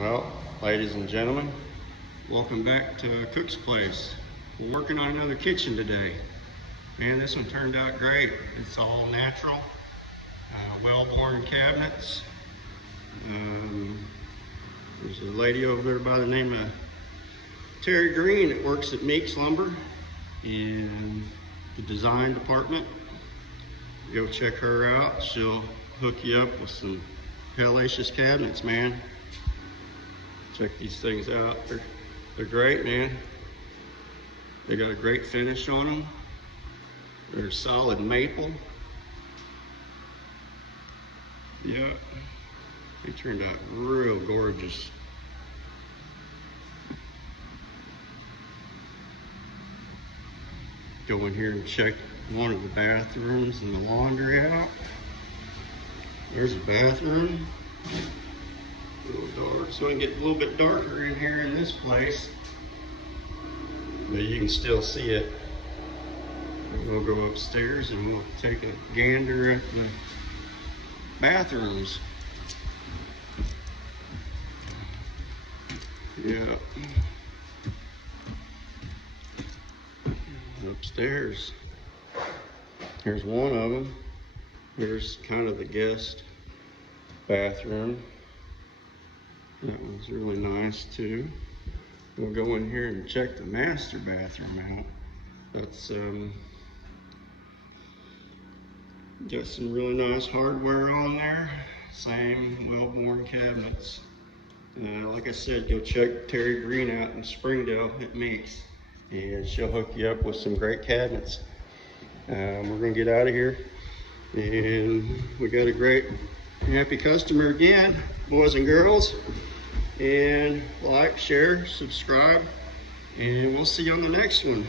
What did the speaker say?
Well, ladies and gentlemen, welcome back to Cook's Place. We're working on another kitchen today. Man, this one turned out great. It's all natural, well-worn cabinets. There's a lady over there by the name of Terry Green that works at Meeks Lumber in the design department. Go check her out. She'll hook you up with some hellacious cabinets, man. Check these things out. They're great, man. They got a great finish on them. They're solid maple. Yeah, they turned out real gorgeous. Go in here and check one of the bathrooms and the laundry out. There's a bathroom. A little dark. It's going to get a little bit darker in here in this place, but you can still see it. We'll go upstairs and we'll take a gander at the bathrooms. Yeah. Upstairs. Here's one of them. Here's kind of the guest bathroom. That one's really nice too. We'll go in here and check the master bathroom out. That's got some really nice hardware on there. Same well-worn cabinets. Like I said, go check Terry Green out in Springdale at Meeks, and she'll hook you up with some great cabinets. We're gonna get out of here, and we got a great happy customer again, boys and girls. And like, share, subscribe, and we'll see you on the next one.